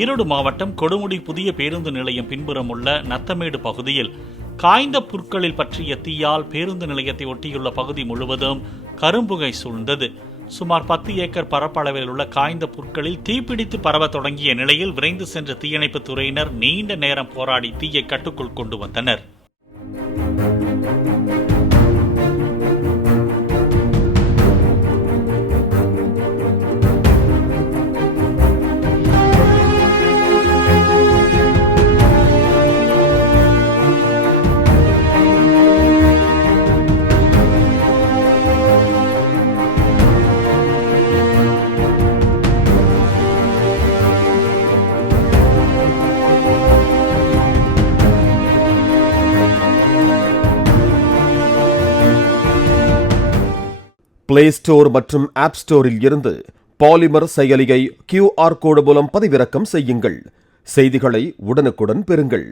ஈரோடு மாவட்டம் கொடுமுடி புதிய பேருந்து நிலையம் பின்புறம் உள்ள நத்தமேடு பகுதியில் காய்ந்த புற்களில் பற்றிய தீயால் பேருந்து நிலையத்தை ஒட்டியுள்ள பகுதி முழுவதும் கரும்புகை சூழ்ந்தது. சுமார் 10 ஏக்கர் பரப்பளவில் உள்ள காய்ந்த புற்களில் தீப்பிடித்து பரவ தொடங்கிய நிலையில் விரைந்து சென்ற தீயணைப்பு துறையினர் நீண்ட நேரம் போராடி தீயை கட்டுக்குள் கொண்டு வந்தனர். பிளே ஸ்டோர் மற்றும் ஆப் ஸ்டோரில் இருந்து பாலிமர் செயலியை QR கோடு மூலம் பதிவிறக்கம் செய்யுங்கள். செய்திகளை உடனுக்குடன் பெறுங்கள்.